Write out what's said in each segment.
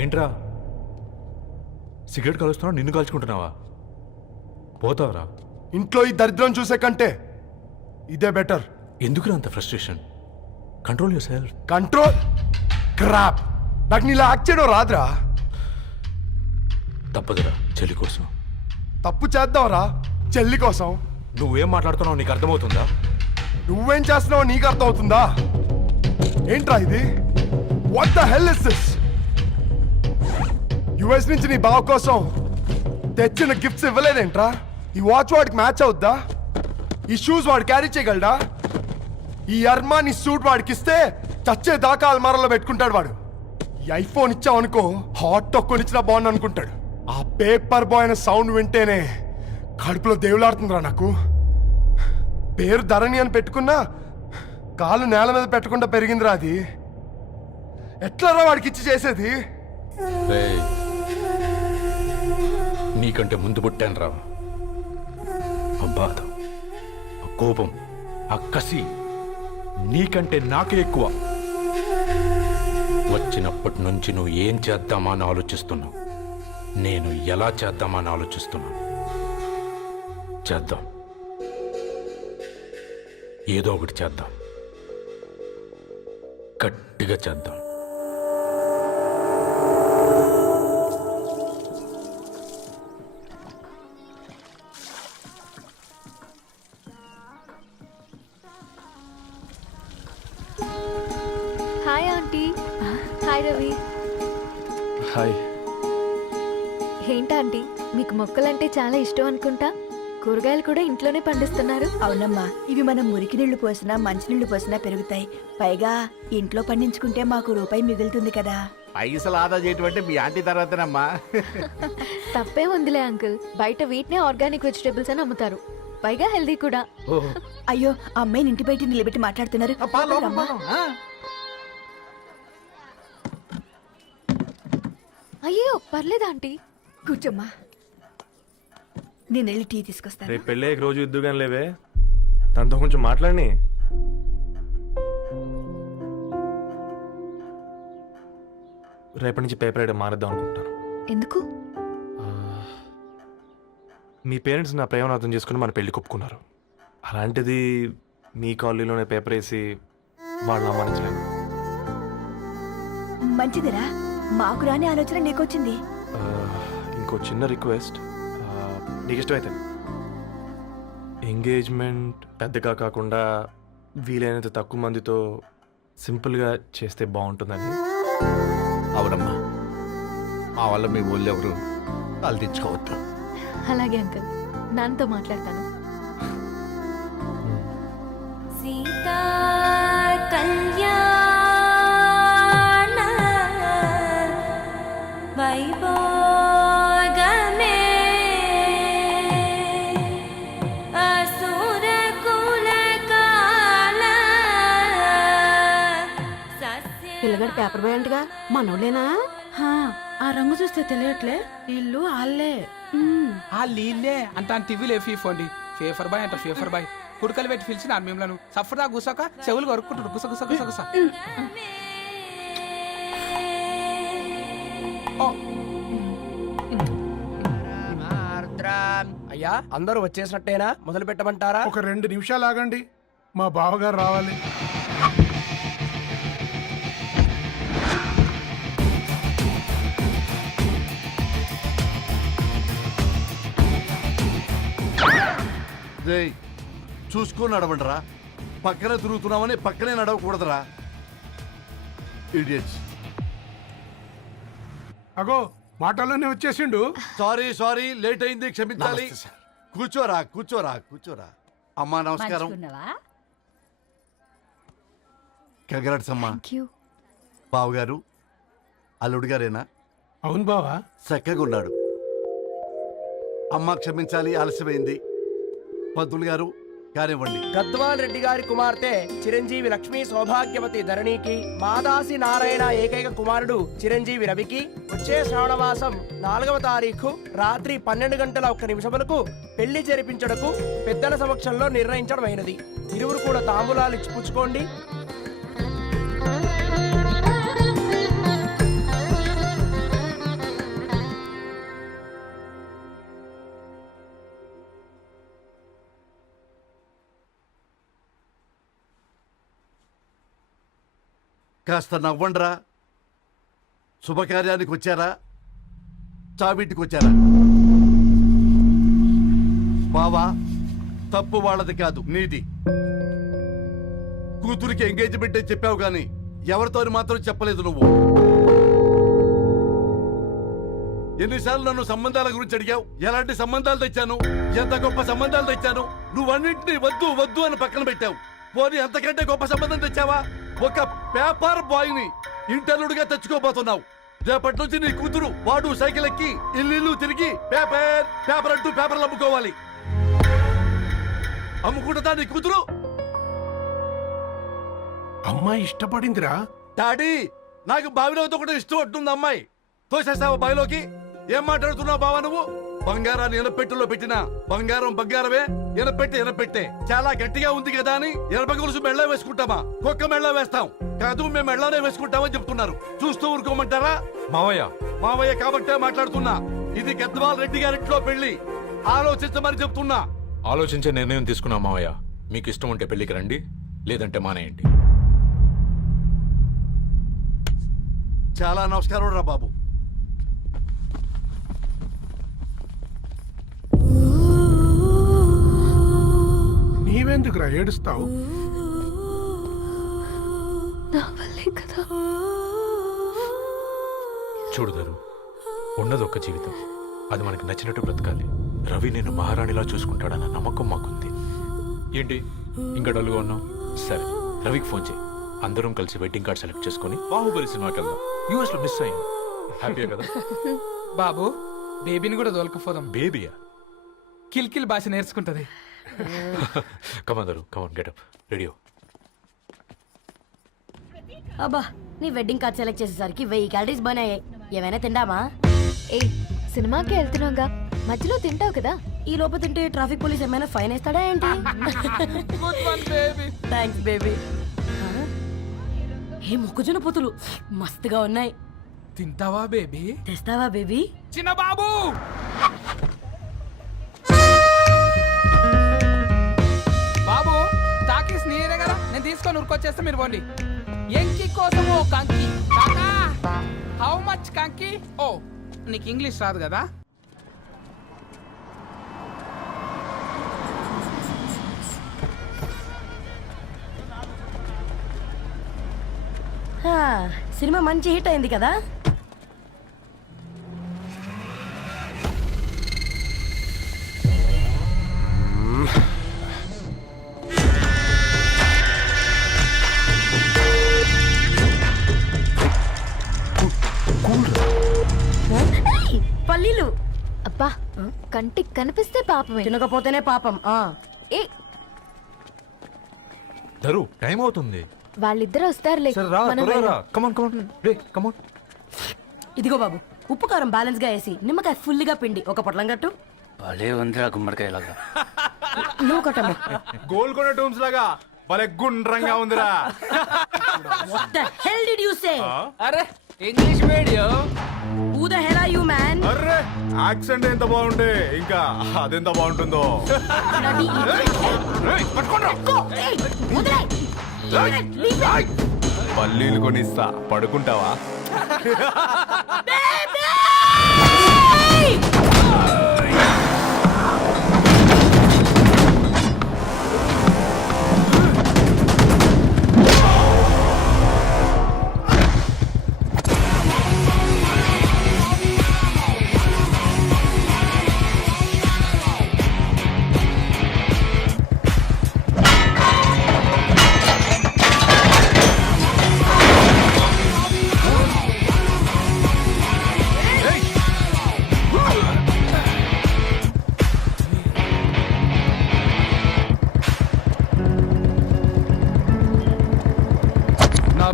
ఏంట్రా సిగరెట్ కాలుస్తున్నావు, నిన్ను కాల్చుకుంటున్నావా? పోతావరా? ఇంట్లో ఈ దరిద్రం చూసే కంటే ఇదే బెటర్. ఎందుకురా అంత frustration? Control your self. Control crap. నాకు నీలా యాక్ట్ చేయడం రాదురా. తప్పదురా చెల్లి కోసం. తప్పు చేద్దాంరా చెల్లి కోసం. నువ్వేం మాట్లాడుతున్నావు నీకు అర్థమవుతుందా? నువ్వేం చేస్తున్నావో నీకు అర్థమవుతుందా? ఏంట్రా ఇది? What the hell is this? US నుంచి నీ బావ కోసం తెచ్చిన గిఫ్ట్స్ ఇవ్వలేదేంట్రా? ఈ వాచ్ వాడికి మ్యాచ్ అవుద్దా? ఈ షూస్ వాడు క్యారీ చేయగలడా? ఈ అర్మానీ సూట్ వాడికి ఇస్తే చచ్చే దాకా అల్మారాలో పెట్టుకుంటాడు వాడు. ఈ ఐఫోన్ ఇచ్చావనుకో హాట్ టాక్ కొనిచ్చినా బాగుంది అనుకుంటాడు. ఆ పేపర్ బాయ్ అనే సౌండ్ వింటేనే కడుపులో దేవులాడుతుందిరా నాకు. పేరు ధరణి అని పెట్టుకున్నా కాలు నేల మీద పెట్టకుండా పెరిగిందిరా అది. ఎట్లరా వాడికి ఇచ్చి చేసేది? నీకంటే ముందు పుట్టాను రా. ఆ బాధ, ఆ కోపం, ఆ కసి నీకంటే నాకే ఎక్కువ. వచ్చినప్పటి నుంచి నువ్వు ఏం చేద్దామా అని ఆలోచిస్తున్నావు, నేను ఎలా చేద్దామా అని ఆలోచిస్తున్నాను. చేద్దాం, ఏదో ఒకటి చేద్దాం, గట్టిగా చేద్దాం. Hi aunty. Hi Ravi. Hi. ఏంటంటీ మీకు మొక్కలంటే చాలా ఇష్టం అనుకుంటా. కూరగాయలు కూడా ఇంట్లోనే పండిస్తున్నారు. అవునమ్మా, ఇవి మనం మురికి నీళ్లు పోసినా మంచినీళ్లు పోసినా పెరుగుతాయి. పైగా ఇంట్లో పండించుకుంటే మాకు రూపాయి మిగులుతుంది కదా. పైసలు ఆదా చేయటం అంటే మీ ఆంటీ తర్వాతనమ్మా. తప్పే ఉందిలే అంకుల్, బయట వీటినే ఆర్గానిక్ వెజిటేబుల్స్ అని అమ్ముతారు, పైగా హెల్దీ కూడా. అయ్యో, ఆ అమ్మాయిని ఇంటి బయట నిలబెట్టి మాట్లాడుతున్నారు. రమ్మా. అయ్యో పర్లేదు ఆంటీ. కూర్చోమ్మా, నేను వెళ్ళి టీ తీసుకొస్తాను. రేపు పెళ్ళే రోజు ఇద్దుగాని లేవే, తనతో కొంచెం మాట్లాడి. రేపటి నుంచి పేపర్ రైడ్ మానేద్దాం అనుకుంటాను. ఎందుకు? మీ పేరెంట్స్ నా ప్రేమను అర్థం చేసుకుని మన పెళ్లి కొప్పుకున్నారు. అలాంటిది మీ కాలనీలోనే పేపర్ వేసి వాళ్ళని అవమానించలేను. మంచిదిరా, మాకు రాని ఆలోచన నీకొచ్చింది. ఇంకో చిన్న రిక్వెస్ట్, నీకు ఇష్టమైతే ఎంగేజ్మెంట్ పెద్దగా కాకుండా వీలైనంత తక్కువ మందితో సింపుల్గా చేస్తే బాగుంటుందని. అవునమ్మా, మా వల్ల మీ ఊళ్ళో ఎవరు వాళ్ళు తెచ్చుకోవద్దు. అలాగే అంకుల్, నాన్నతో మాట్లాడతాను. సీతా కళ్యాణ వైభోగమే అసుర కుల కాల పిల్లగాడు పేపర్ బాయ్ అంటగా మనోళ్ళేనా? ఆ రంగు చూస్తే తెలియట్లే, ఇల్లు ఆళ్ళే. నీళ్ళే అంత టీవీలో ఫీఫోండి. ఫేఫర్ బాయ్ అంట, ఫేఫర్ బాయ్ కుడుకలు పెట్టి పిలిచిన మిమ్మల్ని సఫర్దా గుసక చెవులు కొరుక్కుంటారు. గుస గుస గుస గుస. అయ్యా, అందరూ వచ్చేసినట్టేనా? మొదలు పెట్టమంటారా? ఒక 2 నిమిషాలు ఆగండి, మా బావగారు రావాలి. చూసుకొని నడవండిరా. పక్కనే తిరుగుతున్నామని పక్కనే నడవకూడదురా. ఇడియట్స్. అగో మాటల్లోనే వచ్చేసిండు. సారీ సారీ, లేట్ అయింది, క్షమించాలి. కూర్చోరా కూర్చోరా కూర్చోరా. అమ్మా నమస్కారం. కంగ్రాట్స్ అమ్మా. బావగారు అల్లుడు గారేనా? అవును బావా. చక్కగా ఉన్నాడు. అమ్మ క్షమించాలి, ఆలస్యమైంది. పంతులు గారు కానివ్వండి. గద్వాల్ రెడ్డి గారి కుమార్తె చిరంజీవి లక్ష్మీ సౌభాగ్యవతి ధరణికి, మాదాసి నారాయణ ఏకైక కుమారుడు చిరంజీవి రవికి వచ్చే శ్రావణమాసం 4వ తారీఖు రాత్రి 12:01 పెళ్లి జరిపించడకు పెద్దల సమక్షంలో నిర్ణయించడం అయినది. ఇరువురు కూడా తాంబూలాలు ఇచ్చి పుచ్చుకోండి. కాస్త నవ్వండ్రా. శుభకార్యానికి వచ్చారా, చావింటికి వచ్చారా? బావా, తప్పు వాళ్ళది కాదు, నీది. కూతురికి ఎంగేజ్మెంట్ అని చెప్పావు గాని ఎవరితో మాత్రం చెప్పలేదు నువ్వు. ఎన్నిసార్లు నన్ను సంబంధాల గురించి అడిగావు? ఎలాంటి సంబంధాలు తెచ్చాను, ఎంత గొప్ప సంబంధాలు తెచ్చాను. నువ్వన్నింటినీ వద్దు వద్దు అని పక్కన పెట్టావు. పోనీ అంతకంటే గొప్ప సంబంధం తెచ్చావా? ఒక పేపర్ బాయ్ ని ఇంటర్లుడిగా తెచ్చుకోబోతున్నావు. రేపటి నుంచి నీ కూతురు వాడు సైకిల్ ఎక్కి ఇల్లు తిరిగి పేపర్ పేపర్ అంటూ పేపర్లు అమ్ముకోవాలి. అమ్ముకుంటుందా నీ కూతురు? అమ్మాయి ఇష్టపడిందిరా. డాడీ, నాకు బావిలో కూడా ఇష్టం ఉంటుంది. అమ్మాయి తోసేస్తావా బావిలోకి? ఏం మాట్లాడుతున్నావు బావా నువ్వు? బంగారాన్ని ఎనపెట్టులో పెట్టినా బంగారం బంగారమే, ఎనపెట్టే చాలా గట్టిగా ఉంది కదా అని ఎనప గొలుసు మెళ్ళ వేసుకుంటామా? కుక్క మెళ్ళ వేస్తాం కాదు, మేము మెళ్ళనే వేసుకుంటామని చెప్తున్నారు. చూస్తూ ఊరుకోమంటారా? మావయ్య కాబట్టే మాట్లాడుతున్నా. ఇది గద్వాల్ రెడ్డి గారింట్లో పెళ్లి, ఆలోచించమని చెప్తున్నా. ఆలోచించే నిర్ణయం తీసుకున్నా మావయ్య. మీకు ఇష్టం ఉంటే పెళ్లికి రండి, లేదంటే మానేయండి. చాలా నమస్కారం రా బాబు. నీవెందుకురా ఏడుస్తావు? నా వల్లే కదా. చూడుదారు, ఉన్నది ఒక్క జీవితం, అది మనకి నచ్చినట్టు బ్రతకాలి. రవి నేను మహారాణిలా చూసుకుంటాడన్న నమ్మకం మాకుంది. ఏంటి ఇంకా డల్గా ఉన్నావు? సరే, రవికి ఫోన్ చేయి. అందరం కలిసి వెడ్డింగ్ కార్డ్ సెలెక్ట్ చేసుకుని బాహుబలి సినిమాకి వెళ్దాం. యూఎస్ లో మిస్ అయ్యాం. హ్యాపీయా కదా? బాబు, బేబీని కూడా దొలకపోదాం. బేబీయా? కిల్కిల్ భాష నేర్చుకుంటది. కమాందరు, కమాన్ గెట్ అప్, రెడీ. అబ్బా, నీ వెడ్డింగ్ కార్డ్ సెలెక్ట్ చేసేసరికి 1000 క్యాలరీస్ బర్న్ అయ్యాయి. ఏమైనా తిందామా? ఏ సినిమాకి వెళ్తున్నాగా, మధ్యలో తింటావు కదా. ఈ లోపు తింటే ట్రాఫిక్ పోలీస్ ఏమైనా ఫైన్ వేస్తాడా ఏంటి? Thanks baby. ఏ మొక్కజొన్న పొతులు మస్తుగా ఉన్నాయి. తింటావా బేబీ? తెస్తావా బేబీ? చిన్న బాబు, బాబు తాకీస్ నీరే కదా, నేను తీసుకొని ఉరికొచ్చేస్తా, మీరు పోండి. ఎంకి కోసము కంకి. కాకా, హౌ మచ్ కంకి? ఓ, నీకు ఇంగ్లీష్ రాదు కదా. సినిమా మంచి హిట్ అయింది కదా. పల్లీలు. అబ్బా, కంటికి కనిపిస్తే పాపమే, తినకపోతేనే పాపం. ఏ ధరు, టైం అవుతుంది. వాళ్ళిద్దరు వస్తారులే. మనం వెళ్దాం. ఇదిగో బాబు, ఉప్పు కారం బ్యాలెన్స్ గా వేసి నిమ్మకాయ ఫుల్ గా పిండి ఒక పొట్లం కట్టు. భలే ఉందిరా గుమ్మడికాయలాగా. నువ్వు కట్టమ్మా. గోల్కొండ టూమ్స్ లాగా భలే గుండ్రంగా ఉందిరా. What the hell did you say? అరే, English medium. Who the hell are you, man? Array, accent ఎంత బాగుంటే ఇంకా అదెంత బాగుంటుందో. Bloody idiot. Go. Hey, వదిలేయ్. Leave it. పల్లీలు కొనిస్తా, పడుకుంటావా? Baby!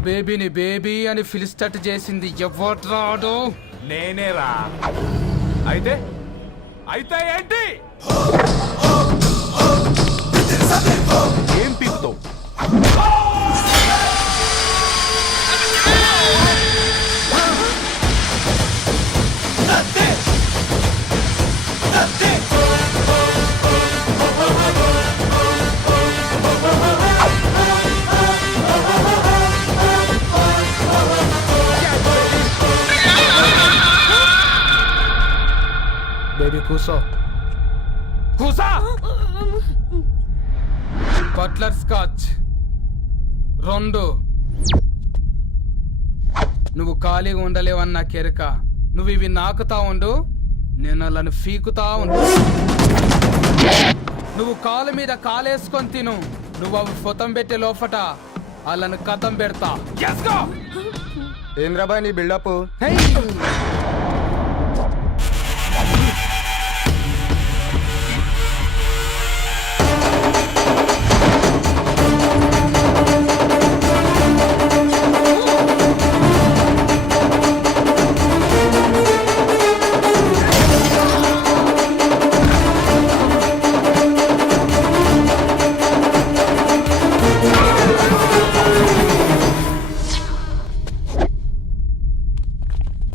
బేబీని బేబీ అని పిలిచేటట్టు చేసింది ఎవరు రాడు? నేనేరా. అయితే అయితే ఏంటి? ఏం పీకుతావు? బేబీ కూసో కూసా. Buttler scotch 2. నువ్వు ఖాళీగా ఉండలేవన్న కెరక. నువ్వు ఇవి నాకుతా ఉండు, నేను అలాని ఫీకుతా ఉండు. నువ్వు కాలు మీద కాలేసుకొని తిను. నువ్వు అవి ఫొతం పెట్టే లోపట వాళ్ళని కథం పెడతా. ఏం రాబాయ్ నీ బిల్డప్?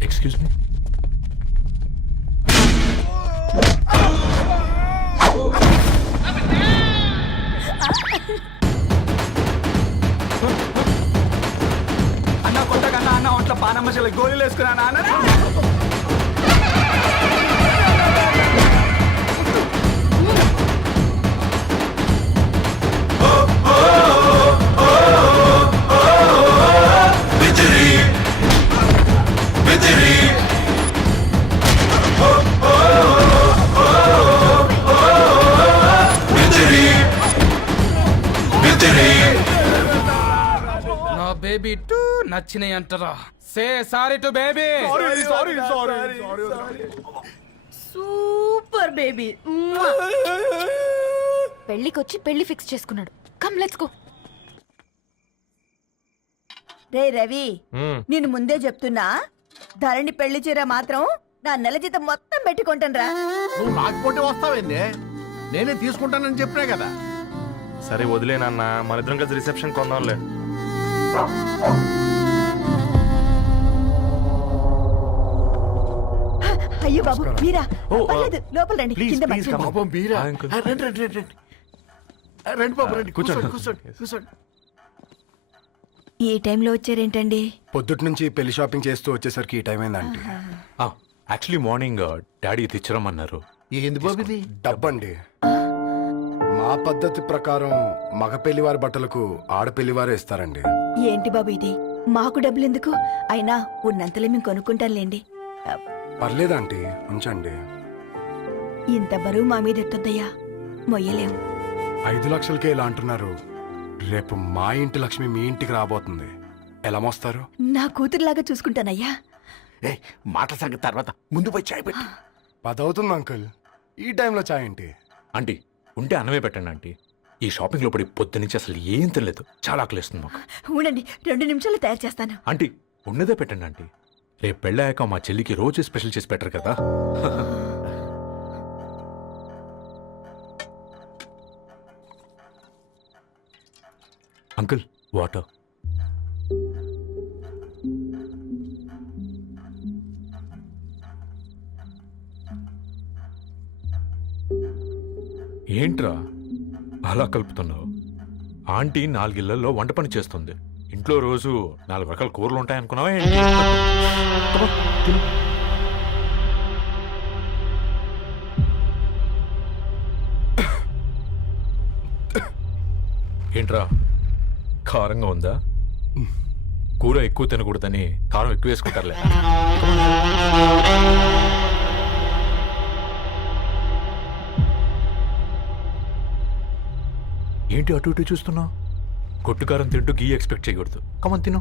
Excuse me. అన్న కొత్తగా అన్న ఒంట్లో పానమ్మశల గోళీలు వేసుకున్నా అన్న. నా బేబీ టూ నచ్చినాయి అంటారా? Say sorry to baby. Super baby. పెళ్ళికొచ్చి పెళ్లి ఫిక్స్ చేసుకున్నాడు. Come let's go. రే రవి, నేను ముందే చెప్తున్నా, ధరణి పెళ్లి చీర మాత్రం నా నెల జీతం మొత్తం పెట్టుకుంటాను రా. నువ్వు రాకపోతే వస్తావేంది? నేనే తీసుకుంటానని చెప్పినా కదా. సరే వదిలేనన్నా, మన ఇద్దరం కలిసి రిసెప్షన్ కొందాంలే. అయ్యో బాబు మీరా? ఓ, పర్లేదు, లోపల రండి. ప్లీజ్, కింద ప్లీజ్, మంచం. come on. పాపం బీరా. ఆ, అంకుల్. రండి రండి రండి రండి. రండి బాబు రండి. కూర్చోండి. కూర్చోండి కూర్చోండి. ఈ టైంలో వచ్చారేంటండి? పొద్దుటి నుంచి పెళ్లి షాపింగ్ చేస్తూ వచ్చేసరికి ఈ టైం అయిందండి. యాక్చువల్లీ మార్నింగ్ డాడీ తెచ్చరమన్నారు. ఏంది బాబు ఇది? డబ్బండి. మా పద్ధతి ప్రకారం మగ పెళ్లివారి బట్టలకు ఆడపెళ్లివారే ఇస్తారండి. ఏంటి బాబు ఇది? మాకు డబ్బులు ఎందుకు? అయినా ఉన్నంతలే మేము కొనుక్కుంటాంలేండి. పర్లేదు ఆంటీ, ఉంచండి. ఇంత బరువు మా మీద ఎత్తొద్దయ్యా, మొయ్యలేం. 5 లక్షలకే ఇలా అంటున్నారు. రేపు మా ఇంటి లక్ష్మి మీ ఇంటికి రాబోతుంది. ఎలా మోస్తారు? నా కూతురులాగా చూసుకుంటానయ్యా. ఏయ్, మాటల సంగతి తర్వాత, ముందు పోయి చాయ్ పెట్టి. 10 అవుతుంది అంకుల్. ఈ టైంలో చాయ్ ఏంటి? ఆంటీ ఉంటే అన్నమే పెట్టండి ఆంటీ. ఈ షాపింగ్లో పడి పొద్దు నుంచి అసలు ఏం తెలియదు. చాలా ఆకలిస్తుంది మాకు. ఉండండి, 2 నిమిషాలు తయారు చేస్తాను. ఆంటీ ఉన్నదే పెట్టండి ఆంటీ. రేపు పెళ్ళాక మా చెల్లికి రోజు స్పెషల్ చేసి పెట్టరు కదా. Uncle water. ఏంట్రా అలా కలుపుతున్నావు? ఆంటీ 4 ఇళ్లలో వంట పని చేస్తుంది. ఇంట్లో రోజు 4 రకాల కూరలు ఉంటాయనుకున్నావా ఏంటి? అబ్బా, తిను. ఏంట్రా కారంగా ఉందా? కూర ఎక్కువ తినకూడదని కారం ఎక్కువ వేసుకుంటారులే. ఏంటి అటు ఇటు చూస్తున్నావు? కొట్టుకారం తింటూ గీ ఎక్స్పెక్ట్ చేయకూడదు. కమన్ తిను.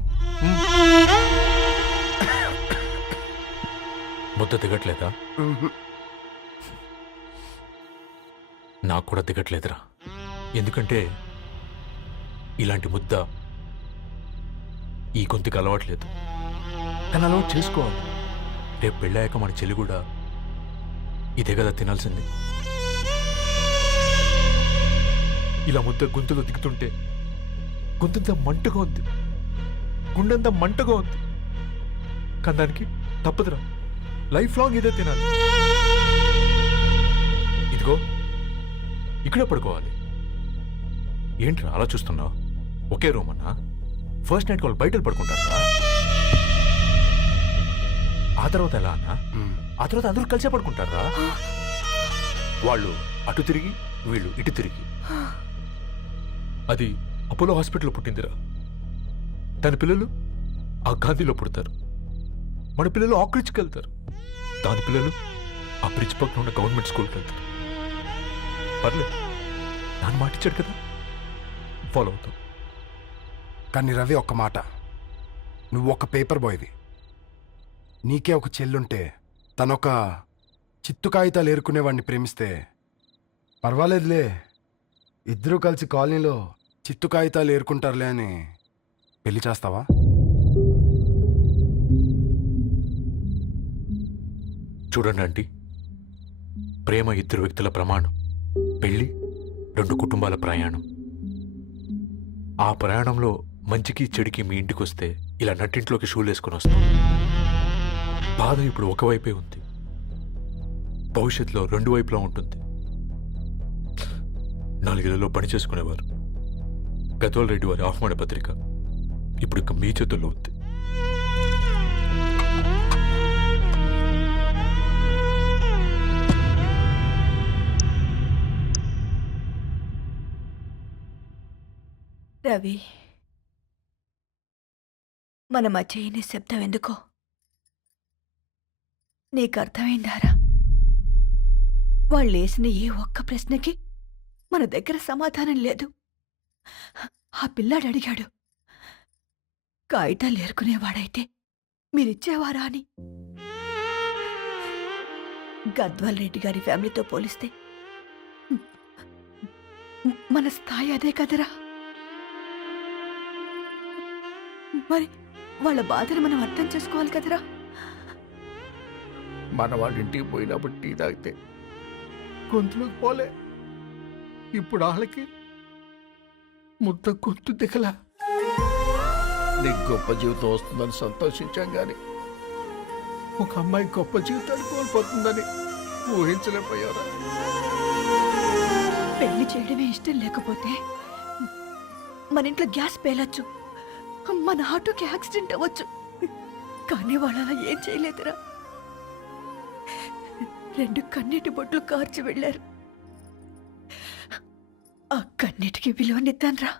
ముద్ద దిగట్లేదా? నాకు కూడా దిగట్లేదురా. ఎందుకంటే ఇలాంటి ముద్ద ఈ గొంతుకి అలవాట్లేదు. కానీ అలవాటు చేసుకోవాలి. రేపు పెళ్ళాక మన చెల్లి కూడా ఇదే కదా తినాల్సింది. ఇలా ముద్ద గొంతులో దిగుతుంటే గొంతంతా మంటగా ఉంది, గుండెంతా మంటగా ఉంది. కానీ దానికి తప్పదురా, లైఫ్ లాంగ్ ఇదే తినాలి. ఇదిగో ఇక్కడే పడుకోవాలి. ఏంట్రా అలా చూస్తున్నావు? ఒకే రూమ్ అన్నా? ఫస్ట్ నైట్ వాళ్ళు బయట పడుకుంటారా? ఆ తర్వాత ఎలా అన్నా? ఆ తర్వాత అందరూ కలిసే పడుకుంటారా? వాళ్ళు అటు తిరిగి వీళ్ళు ఇటు తిరిగి. అది అపోలో హాస్పిటల్లో పుట్టిందిరా. దాని పిల్లలు ఆ గాంధీలో పుడతారు. మన పిల్లలు ఆక్రిడ్జ్కి వెళ్తారు. దాని పిల్లలు ఆ బ్రిడ్జ్ పక్కన ఉన్న గవర్నమెంట్ స్కూల్కి వెళ్తారు. పర్లేదు, నాన్న మాట ఇచ్చాడు కదా, ఫాలో అవుతాం. కానీ రవి, ఒక్క మాట, నువ్వు ఒక పేపర్ బాయ్వి. నీకే ఒక చెల్లుంటే తనొక చిత్తు కాగితాలు ఏరుకునేవాడిని ప్రేమిస్తే పర్వాలేదులే, ఇద్దరూ కలిసి కాలనీలో చిత్తు కాగితాలు ఏరుకుంటారులే అని పెళ్లి చేస్తావా? చూడండి ఆంటీ, ప్రేమ ఇద్దరు వ్యక్తుల ప్రమాణం, పెళ్లి రెండు కుటుంబాల ప్రయాణం. ఆ ప్రయాణంలో మంచికి చెడుకి మీ ఇంటికి వస్తే ఇలా నట్టింట్లోకి షూలు వేసుకొని వస్తాం. బాధ ఇప్పుడు ఒకవైపే ఉంది, భవిష్యత్తులో రెండు వైపులా ఉంటుంది. 4 ఏళ్లలో పని చేసుకునేవారు గద్వాల్ రెడ్డి వారి ఆహ్వాన పత్రిక ఇప్పుడు ఇక మీ చేతుల్లో ఉంది. రవి, మన మధ్య ఈ నిశ్శబ్దం ఎందుకో నీకు అర్థమైందారా? వాళ్ళు వేసిన ఏ ఒక్క ప్రశ్నకి మన దగ్గర సమాధానం లేదు. ఆ పిల్లాడు అడిగాడు, కాగితాలు ఏరుకునేవాడైతే మీరిచ్చేవారా అని. గద్వాల్ రెడ్డి గారి ఫ్యామిలీతో పోలిస్తే మన స్థాయి అదే కదరా. మరి వాళ్ళ బాధను మనం అర్థం చేసుకోవాలి కదరా. మన వాళ్ళ ఇంటికి పోయినప్పుడు టీ తాగితే గొంతులోకి పోలే, ఇప్పుడు వాళ్ళకి ముద్ద గొంతు దిగలా. నీకు గొప్ప జీవితం వస్తుందని సంతోషించాం కానీ ఒక అమ్మాయి గొప్ప జీవితాన్ని కోల్పోతుందని ఊహించలేకపోయారా? పెళ్లి చేయడమే ఇష్టం లేకపోతే మన ఇంట్లో గ్యాస్ పేలొచ్చు, మన ఆటోకి యాక్సిడెంట్ అవ్వచ్చు, కానీ వాళ్ళు అలా ఏం చేయలేదురా. 2 కన్నీటి బొట్లు కార్చి వెళ్ళారు. ఆ కన్నీటికి విలువనిద్దాన్రా.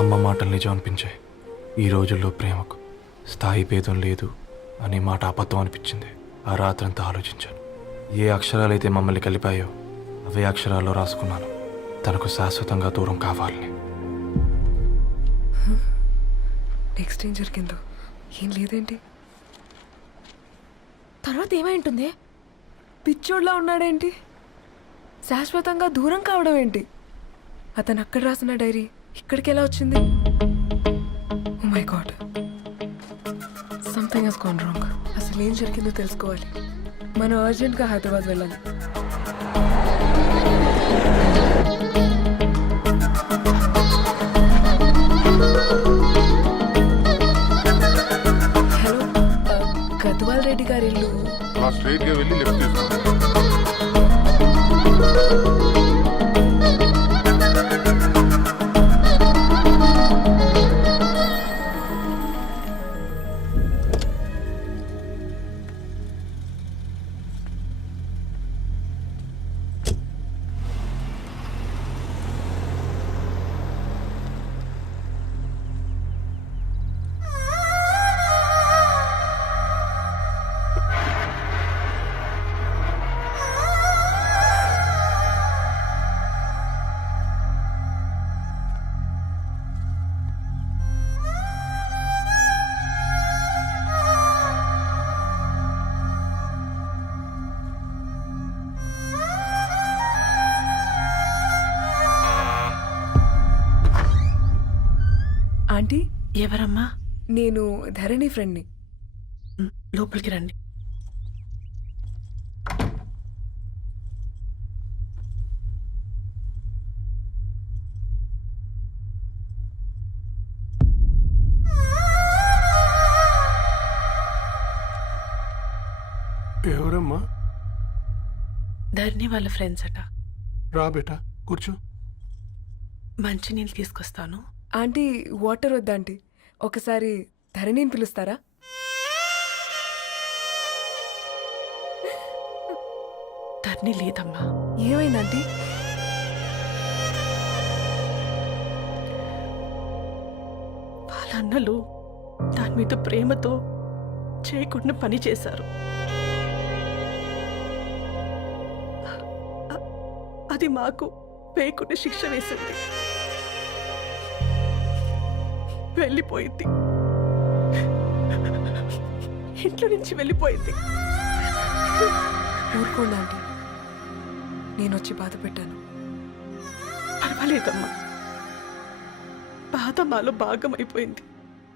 అమ్మ మాటలు నిజం అనిపించాయి. ఈ రోజుల్లో ప్రేమకు స్థాయి భేదం లేదు అనే మాట అబద్ధం అనిపించింది. ఆ రాత్రంతా ఆలోచించాను. ఏ అక్షరాలైతే మమ్మల్ని కలిపాయో అవే అక్షరాల్లో రాసుకున్నాను, తనకు శాశ్వతంగా దూరం కావాలని. నెక్స్ట్ ఏం జరిగిందో ఏం లేదేంటి? తర్వాత ఏమై ఉంటుంది? పిచ్చోడ్లా ఉన్నాడేంటి? శాశ్వతంగా దూరం కావడం ఏంటి? అతను అక్కడ రాసిన డైరీ ఇక్కడికి ఎలా వచ్చింది? Oh my God, something has gone wrong. అసలు ఏం జరిగిందో తెలుసుకోవాలి. మనం అర్జెంట్గా హైదరాబాద్ వెళ్ళాలి. హలో, గద్వాల్ రెడ్డి గారి ఇల్లు స్ట్రైట్గా వెళ్ళి లెఫ్ట్ తీసుకోండి. ఆంటీ, ఎవరమ్మా? నేను ధరణి ఫ్రెండ్ని. లోపలికి రండి. ఎవరమ్మా? ధరణి వాళ్ళ ఫ్రెండ్స్ అట. రా బేటా, కూర్చో. మంచినీళ్ళు తీసుకొస్తాను. ఆంటీ వాటర్ వద్దా ఆంటీ? ఒకసారి ధరణిని పిలుస్తారా? ధరణి లేదమ్మా. ఏమైంది ఆంటీ? వాళ్ళ అన్నలు దాని మీద ప్రేమతో చేయకుండా పని చేశారు. అది మాకు వేయకుండా శిక్ష వేసింది. వెళ్ళిపోయింది, ఇంట్లో నుంచి వెళ్ళిపోయింది. ఊరుకోండి ఆంటీ, నేను వచ్చి బాధ పెట్టాను. పర్వాలేదమ్మా, బాధ మాలో భాగం అయిపోయింది.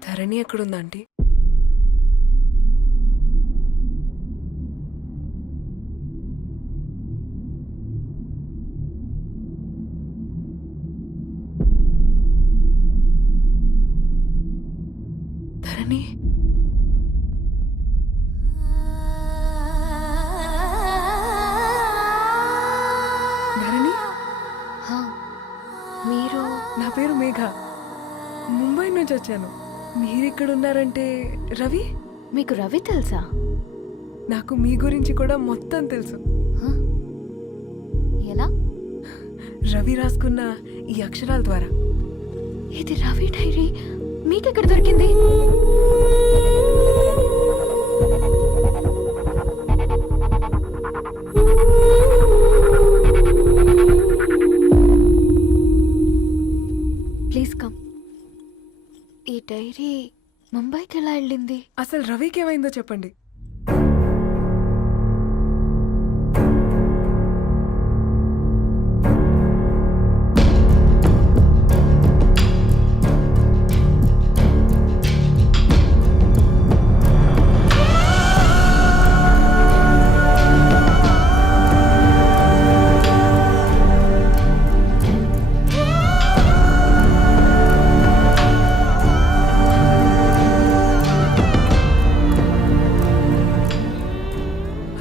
ధరణి ఎక్కడుందా ఆంటీ? ధరణి ధరణి, హా, మీరు నా పేరు మేఘ. ముంబై నుంచి వచ్చాను. మీరిక్కడ ఉన్నారంటే రవి? మీకు రవి తెలుసా? నాకు మీ గురించి కూడా మొత్తం తెలుసు. హా? ఎలా? రవి రాసుకున్న ఈ అక్షరాల ద్వారా. ఇది రవి డైరీ మీకెక్కడ దొరికింది? Please come. ఈ డైరీ ముంబైకి ఎలా వెళ్ళింది? అసలు రవికి ఏమైందో చెప్పండి.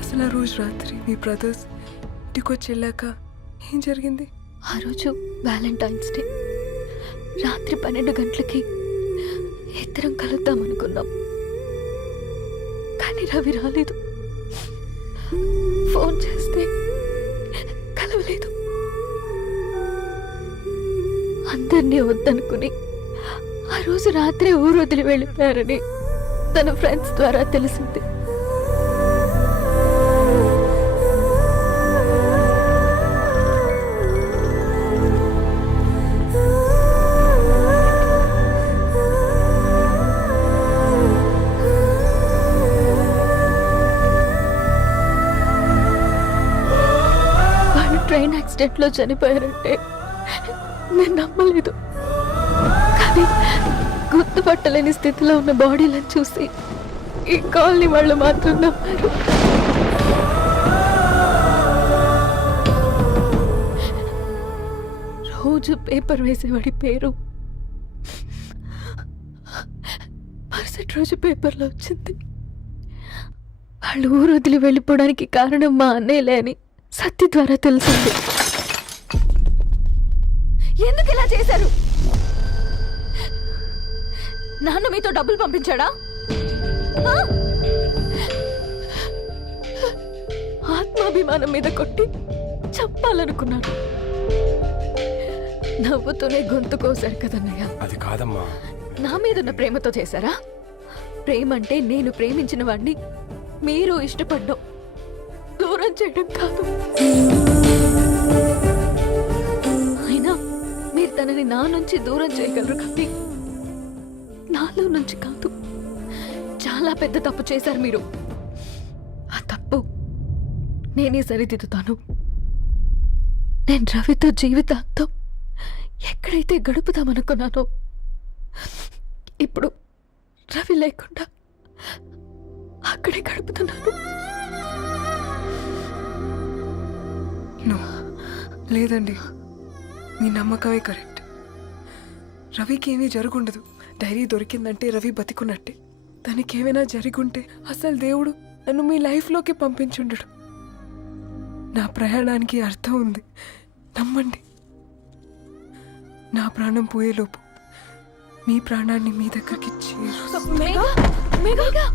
అసలు ఆ రోజు రాత్రి మీ బ్రదర్స్ ఇంటికొచ్చి వెళ్ళాక ఏం జరిగింది? ఆ రోజు వ్యాలంటైన్స్ డే రాత్రి 12 గంటలకి ఇద్దరం కలుద్దాం అనుకున్నాం. కానీ రవి రాలేదు. ఫోన్ చేస్తే కలవలేదు. అందరినీ వద్దనుకుని ఆ రోజు రాత్రి ఊరు వదిలి వెళ్ళిపోయారని తన ఫ్రెండ్స్ ద్వారా తెలిసింది. ట్రైన్ యాక్సిడెంట్ లో చనిపోయారంటే నేను నమ్మలేదు. కానీ గుర్తుపట్టలేని స్థితిలో ఉన్న బాడీలను చూసి ఈ కాలనీ వాళ్ళు మాత్రం నమ్మారు. రోజు పేపర్ వేసేవాడి పేరు మరుసటి రోజు పేపర్లో వచ్చింది. వాళ్ళు ఊరు వదిలి వెళ్ళిపోవడానికి కారణం మా అన్నయ్యలే అని సత్య ద్వారా తెలిసింది. ఎందుకు ఇలా చేశారు? నాన్న మీతో డబ్బులు పంపించాడా? ఆ? ఆత్మాభిమానం మీద కొట్టి చంపాలనుకున్నాను. నవ్వుతూనే గొంతు కోసారు కదన్నయ్య. అది కాదమ్మా. నా మీదున్న ప్రేమతో చేశారా? ప్రేమ అంటే నేను ప్రేమించిన వాడిని మీరు ఇష్టపడ్డం, దూరం చేయడం కాదు. అయినా మీరు తనని నా నుంచి దూరం చేయగలరు కానీ నాలో నుంచి కాదు. చాలా పెద్ద తప్పు చేశారు మీరు. ఆ తప్పు నేనే సరిదిద్దుతాను. నేను రవితో జీవితాంతం ఎక్కడైతే గడుపుదామనుకున్నానో ఇప్పుడు రవి లేకుండా అక్కడే గడుపుతున్నాను. లేదండి, మీ నమ్మకమే కరెక్ట్. రవికి ఏమీ జరుగుండదు. డైరీ దొరికిందంటే రవి బతికున్నట్టే. తనకి ఏమైనా జరుగుంటే అసలు దేవుడు నన్ను మీ లైఫ్లోకి పంపించుండడు. నా ప్రయాణానికి అర్థం ఉంది, నమ్మండి. నా ప్రాణం పోయేలోపు మీ ప్రాణాన్ని మీ దగ్గరికి మేఘా మేఘా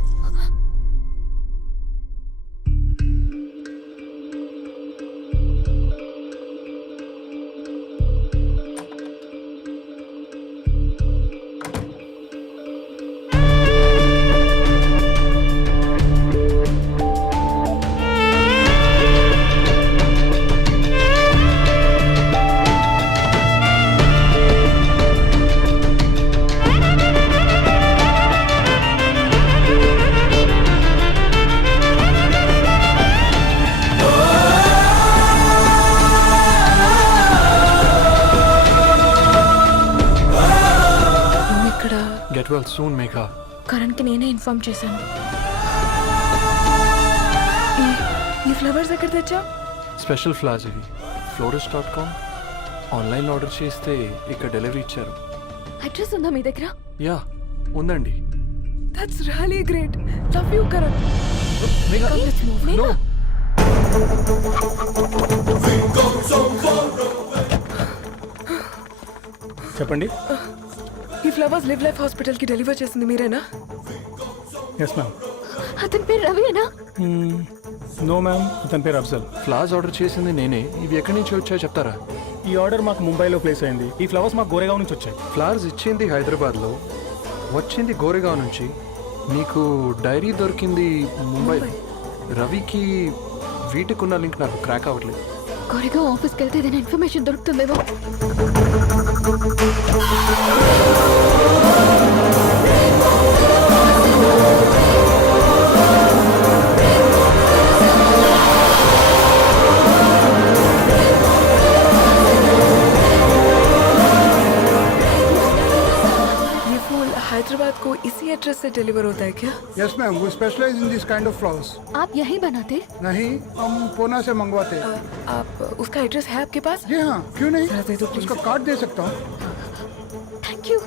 ఇక్కడ గెట్ వెల్ సూన్ మేఘా. కరణ్కి నేనే ఇన్ఫార్మ్ చేశాను. ఈ ఫ్లవర్స్ ఎక్కడ తెచ్చా? స్పెషల్ ఫ్లవర్స్ ఇవి. florist.com ఆన్లైన్లో ఆర్డర్ చేస్తే ఇక్కడ డెలివరీ ఇచ్చారు. అడ్రస్ ఉందా మీ దగ్గర? యా ఉందండి. That's really great. Love you Karan. Megha no. చెప్పండి. ఈ ఫ్లవర్స్ లివ్ లైఫ్ హాస్పిటల్ కి డెలివర్ చేసింది మీరేనా? Yes ma'am. అతని పేరు రవియేనా? నో మ్యామ్, అతని పేరు అఫ్జల్. ఫ్లవర్స్ ఆర్డర్ చేసింది నేనే. ఇవి ఎక్కడి నుంచి వచ్చాయో చెప్తారా? ఈ ఆర్డర్ మాకు ముంబైలో ప్లేస్ అయింది. ఈ ఫ్లవర్స్ మాకు గోరేగావ్ నుంచి వచ్చాయి. ఫ్లవర్స్ ఇచ్చింది హైదరాబాద్లో, వచ్చింది గోరేగావ్ నుంచి. నీకు డైరీ దొరికింది ముంబై. రవికి వీటికున్న లింక్ నాకు క్రాక్ అవ్వట్లేదు. కోరిగా ఆఫీస్కి వెళ్తే ఏదైనా ఇన్ఫర్మేషన్ దొరుకుతుందేమో. ये फूल हैदराबाद को इसी एड्रेस से डिलीवर होता है क्या? Yes ma'am, we specialize in this kind of flowers. आप यहीं बनाते? नहीं, हम पूना से मंगवाते हैं. आप उसका एड्रेस है आपके पास? जी हाँ, क्यों नहीं. जरा दे दो प्लीज. उसका कार्ड दे सकता हूँ. Thank you.